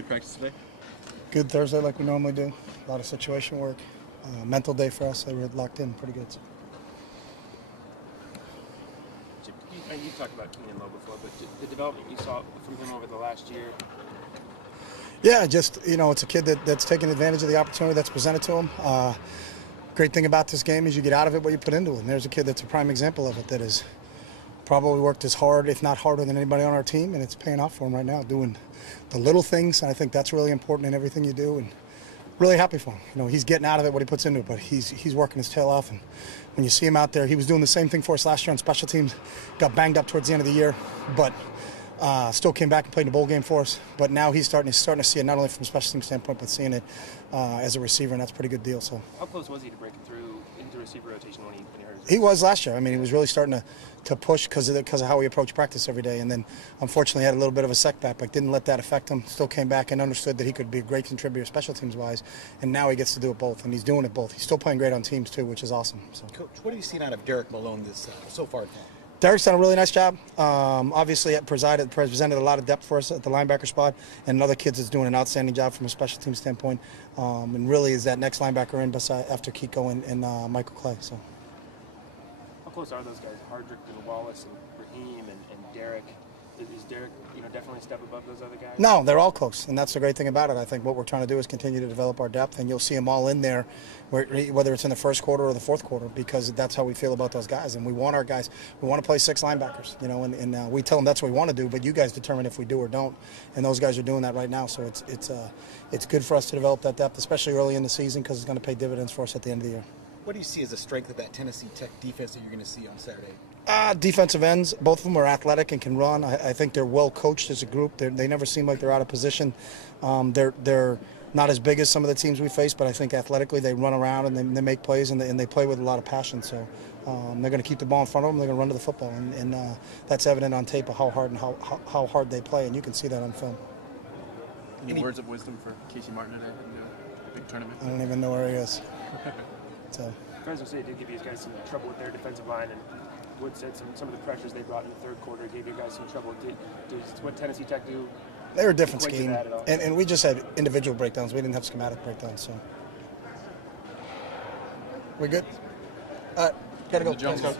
Good practice today? Good Thursday like we normally do. A lot of situation work. Mental day for us. They were locked in pretty good. Chip, you talked about Keenan Lowe before, but the development you saw from him over the last year. Yeah, just, it's a kid that's taking advantage of the opportunity that's presented to him. Great thing about this game is you get out of it what you put into it. And there's a kid that's a prime example of it that has probably worked as hard, if not harder, than anybody on our team, and it's paying off for him right now, doing the little things. And I think that's really important in everything you do, and really happy for him. He's getting out of it what he puts into it, but he's working his tail off. And when you see him out there, he was doing the same thing for us last year on special teams. Got banged up towards the end of the year, but still came back and played in a bowl game for us. But now he's starting to see it not only from a special team standpoint, but seeing it as a receiver, and that's a pretty good deal. So how close was he to breaking through into receiver rotation when he hurt his He was last year. I mean, he was really starting to push because of how we approach practice every day. And then, unfortunately, had a little bit of a setback, but didn't let that affect him. Still came back and understood that he could be a great contributor special teams-wise. And now he gets to do it both, and he's doing it both. He's still playing great on teams, too, which is awesome. So. Coach, what have you seen out of Derek Malone so far? Derek's done a really nice job. Obviously, presented a lot of depth for us at the linebacker spot, and another kid that's doing an outstanding job from a special team standpoint. And really is that next linebacker in after Kiko and Michael Clay. So. How close are those guys? Hardrick and Wallace and Raheem and Derek. Is Derek, definitely a step above those other guys? No, they're all close, and that's the great thing about it. I think what we're trying to do is continue to develop our depth, and you'll see them all in there, whether it's in the first quarter or the fourth quarter, because that's how we feel about those guys. And we want our guys. We want to play 6 linebackers, and we tell them that's what we want to do, but you guys determine if we do or don't. And those guys are doing that right now, so it's good for us to develop that depth, especially early in the season, because it's going to pay dividends for us at the end of the year. What do you see as the strength of that Tennessee Tech defense that you're going to see on Saturday? Defensive ends, both of them are athletic and can run. I think they're well coached as a group. They never seem like they're out of position. They're not as big as some of the teams we face, but I think athletically they run around and they make plays and they play with a lot of passion. So they're going to keep the ball in front of them. They're going to run to the football, and that's evident on tape of how hard and how hard they play, and you can see that on film. Any words of wisdom for Casey Martin today in the big tournament? I don't even know where he is. So. Fresno State did give you guys some trouble with their defensive line, and Wood said some of the pressures they brought in the third quarter gave you guys some trouble. Does what Tennessee Tech do? They were a different scheme, and we just had individual breakdowns. We didn't have schematic breakdowns. So we good? All right, gotta go. Thanks, Coach.